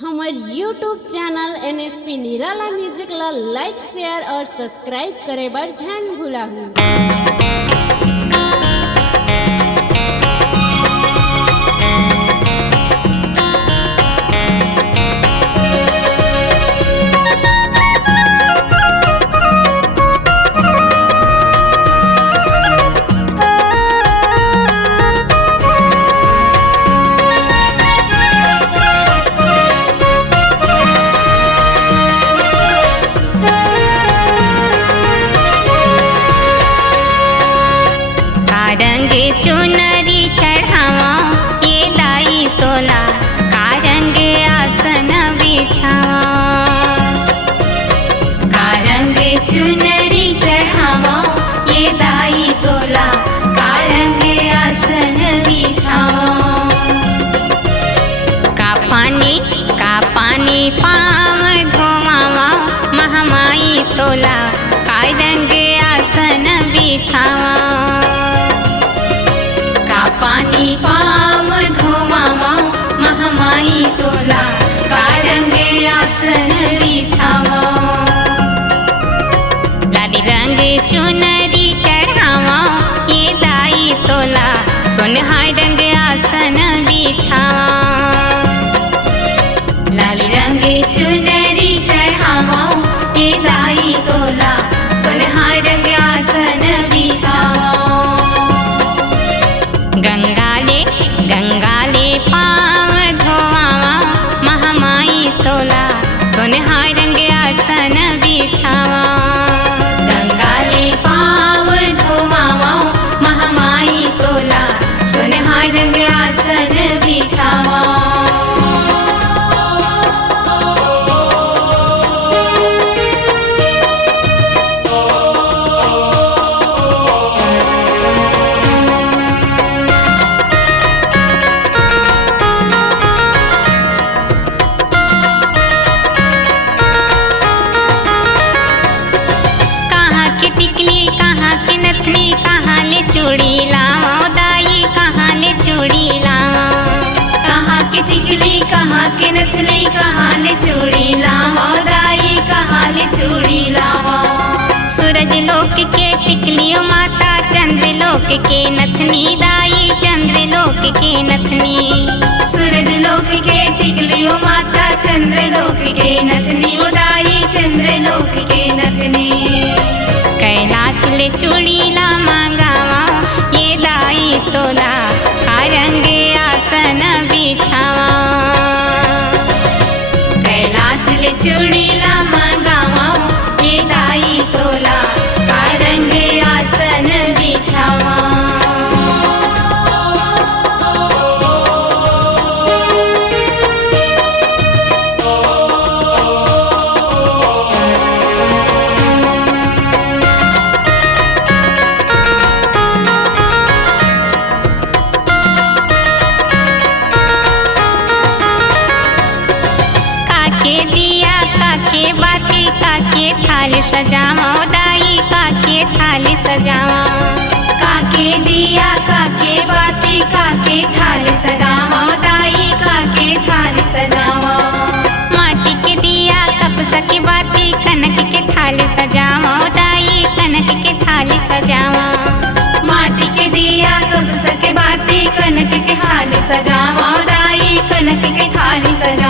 हमार YouTube channel NSP निराला music ला लाइक शेयर और सब्सक्राइब करे बर झन भुलाहू। कारंगे चुनरी चढ़ावा ये दाई तोला, कारंगे आसन बिछावा। कारंगे चुनरी चढ़ावा ये दाई तोला, कारंगे आसन बिछावा। का पानी पाव धोवावा, महामाई तोला, कारंगे आसन बिछावा। पानी पाव धोवावा, महामाई तोला, कारंगे आसन बिछावा। लाली रंगे चुनरी चढ़ावा ये दाई तोला, सोनहार रंग आसन बिछावा। लाली रंगे चुनरी चढ़ावा ये दाई तोला, सोनहार रंग आसन बिछावा। गंगाले पाव धोवावा, महामाई तोला, सोनहार रंग आसन बिछावा। गंगाले पाव धोवावा, महामाई तोला, सोनहार रंग आसन बिछावा। टिकली कहाँ के नथनी, कहाँ ले चूड़ी लावा, दाई कहाँ ले चूड़ी लावा। कहाँ के टिकली कहाँ के नथनी, कहाँ ले चूड़ी लावा, दाई कहाँ ले चूड़ी लावा। सूरज लोक के टिकलियो माता, चंद्र लोक के नथनी, दाई चंद्र लोक के नथनी। सूरज लोक के टिकलियो माता, चंद्र लोक के नथनी, दाई चंद्र लोक के नथनी। कैलाश ले चूड़ी ला मांगावा ये दाई तोला, कारंगे आसन बिछावा। कैलाश ले चूड़ी ला मांगावा ये दाई तोला, कारंगे आसन बिछावा। काके बाती काके थाली सजावा, दाई काके थाली सजावा। काके दिया काके बाती काके थाली सजावा, दाई काके थाली सजावा। माटी के दिया कपसा के बाती, कनक के थाली सजावा, दाई कनक के थाली सजावा। माटी के दिया कपसा के बाती, कनक के थाली सजावा, दाई कनक के थाली सजावा।